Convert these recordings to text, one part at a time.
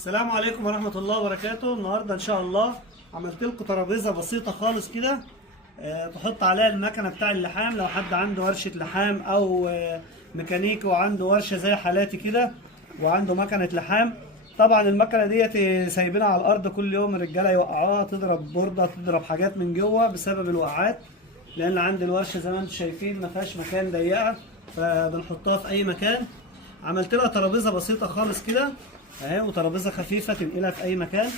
السلام عليكم ورحمة الله وبركاته. النهاردة إن شاء الله عملت لكم ترابيزة بسيطة خالص كده، تحط عليها المكنة بتاع اللحام. لو حد عنده ورشة لحام أو ميكانيكي وعنده ورشة زي حالاتي كده وعنده مكنة لحام. طبعا المكنة ديت سايبينها على الأرض كل يوم، الرجالة يوقعوها، تضرب بوردة، تضرب حاجات من جوه بسبب الوقعات، لأن عندي الورشة زي ما انتم شايفين ما فيهاش مكان ضيقة، فبنحطها في أي مكان. عملت لها ترابيزة بسيطة خالص كده اهي، وترابيزه خفيفه تنقلها في اي مكان.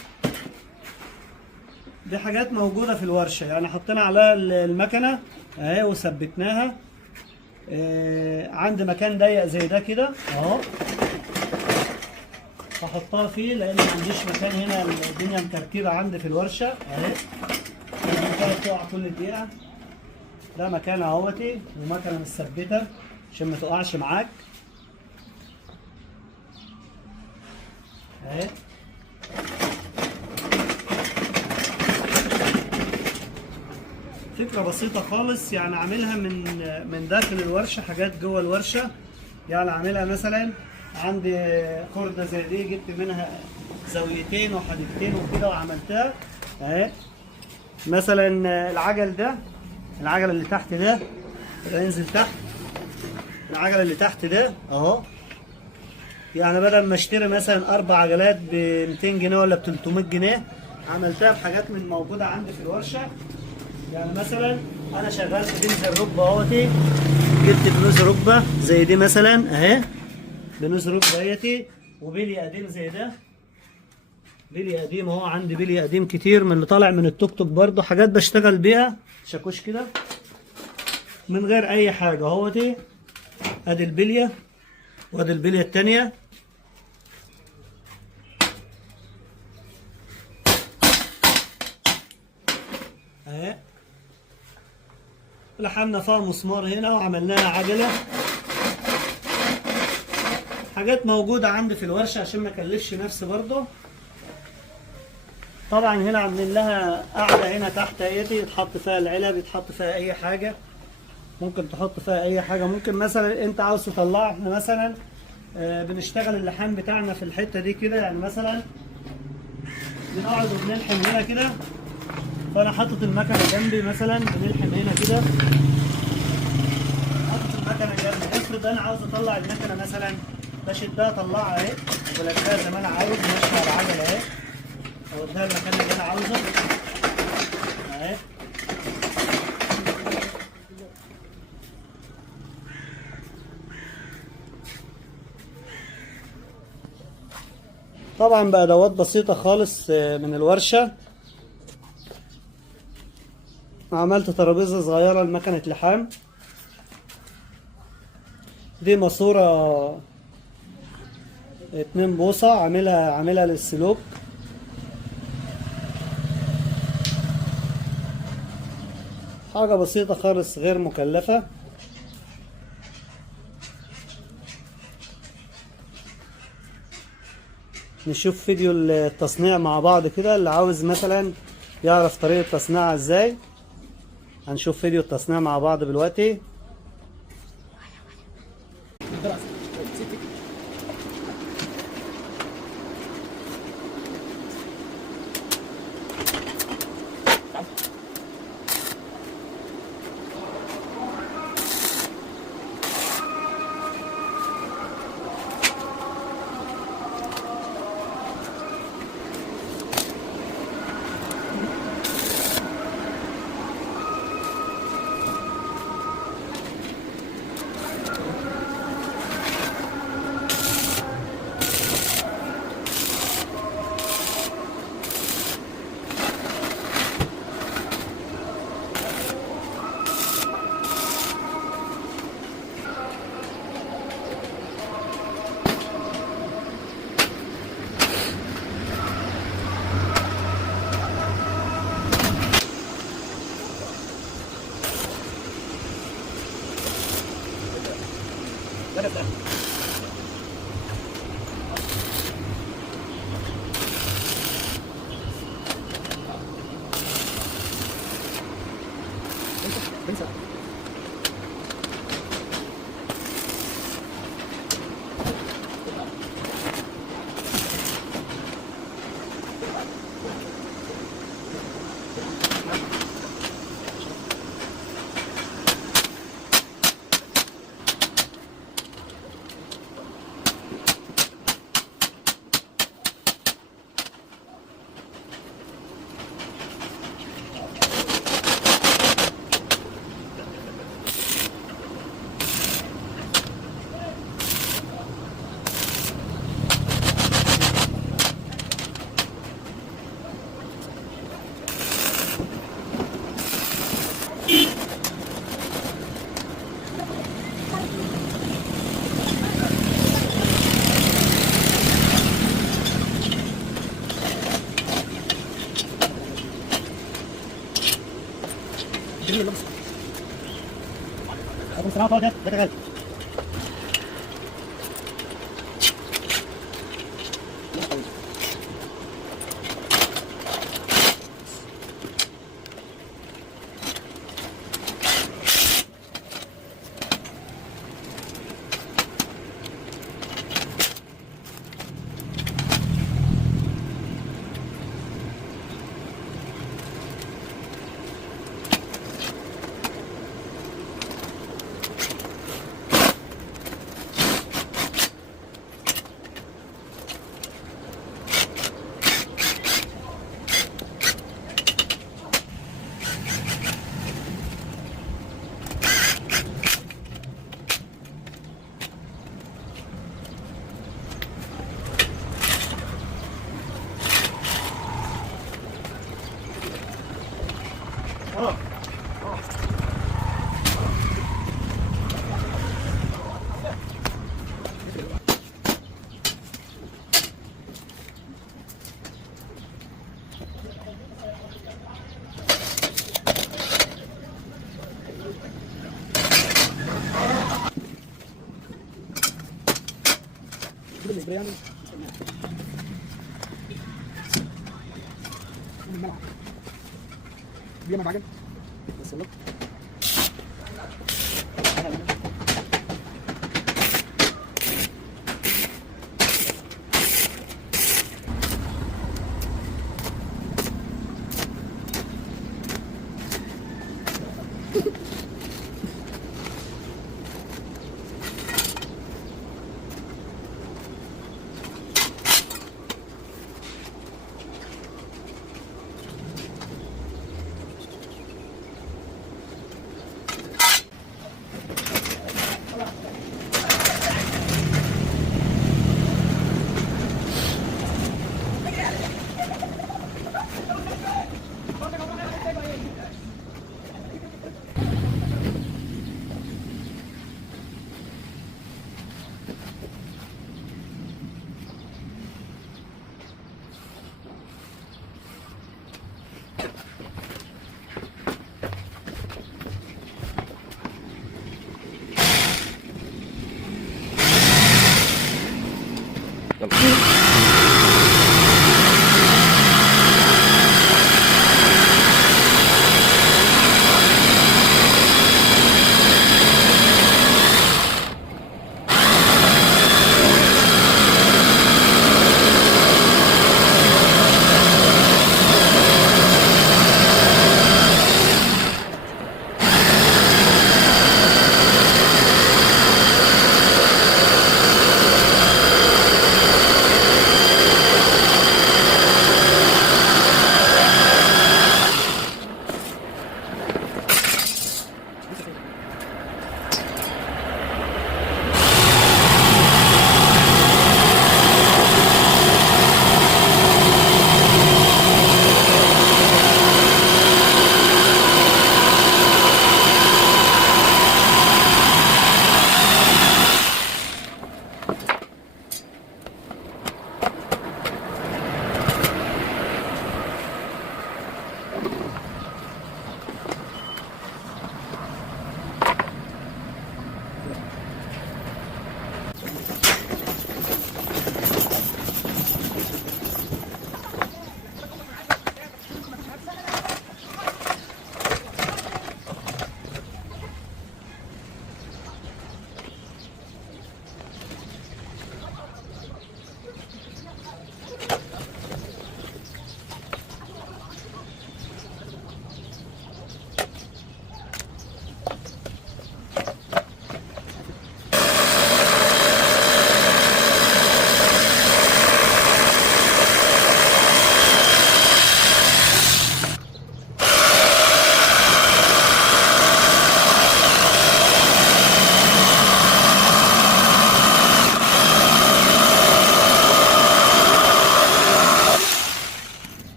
دي حاجات موجوده في الورشه، يعني حطينا عليها المكنه اهي وثبتناها. عندي مكان ضيق زي ده كده اهو، هحطها فيه لان ما عنديش مكان هنا، الدنيا مكركبه عندي في الورشه اهي، المكنه بتقع كل دقيقه. ده مكان اهوتي ومكنه متثبته عشان ما تقعش معاك اهي. فكرة بسيطة خالص، يعني عاملها من داخل الورشة، حاجات جوه الورشة. يعني عاملها مثلا عندي خردة زي دي، جبت منها زاويتين وحديدتين وكده وعملتها اهي. مثلا العجل ده، العجل اللي تحت ده ينزل تحت، العجل اللي تحت ده اهو. يعني بدل ما اشتري مثلا 4 عجلات ب 200 جنيه ولا ب 300 جنيه، عملتها بحاجات من موجوده عندي في الورشه. يعني مثلا انا شغال في بنز الركبه اهوتي، جبت بنوز ركبه زي دي مثلا اهي، بنوز ركبه اهيتي، وبلي قديم زي ده، بلي قديم اهو. عندي بلي قديم كتير من اللي طالع من التوك توك برضه، حاجات بشتغل بيها شاكوش كده من غير اي حاجه اهوتي. ادي البليه وادي البليه التانيه اهي، لحمنا فيها مسمار هنا وعملناها عجله. حاجات موجوده عندي في الورشه عشان ما اكلفش نفسي برضه. طبعا هنا عاملين لها قاعده هنا تحت ايدي، يتحط فيها العلب، يتحط فيها اي حاجه، ممكن تحط فيها اي حاجه. ممكن مثلا انت عاوز تطلعها، احنا مثلا بنشتغل اللحام بتاعنا في الحته دي كده، يعني مثلا بنقعد وبنلحم هنا كده، فانا حاطط المكنه جنبي مثلا بنلحم هنا كده، حاطط المكنه جنبي. افرض انا عاوز اطلع المكنه مثلا، بشدها اطلعها اهي ولفها زي ما انا عاوز، ماشيه على العجله اهي، اوديها المكان اللي انا عاوزه اهي. طبعا بأدوات بسيطة خالص من الورشة. عملت ترابيزة صغيرة لمكنة لحام، دي ماسورة 2 بوصة، عاملها للسلوك. حاجة بسيطة خالص غير مكلفة. نشوف فيديو التصنيع مع بعض كده، اللي عاوز مثلا يعرف طريقة تصنيعها ازاي. هنشوف فيديو التصنيع مع بعض دلوقتي. كبير لمس ابو سلام طول ده غالي بالنسبه يعني الملعب بيعمل معجن بس والله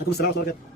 عليكم السلام ورحمه الله وبركاته.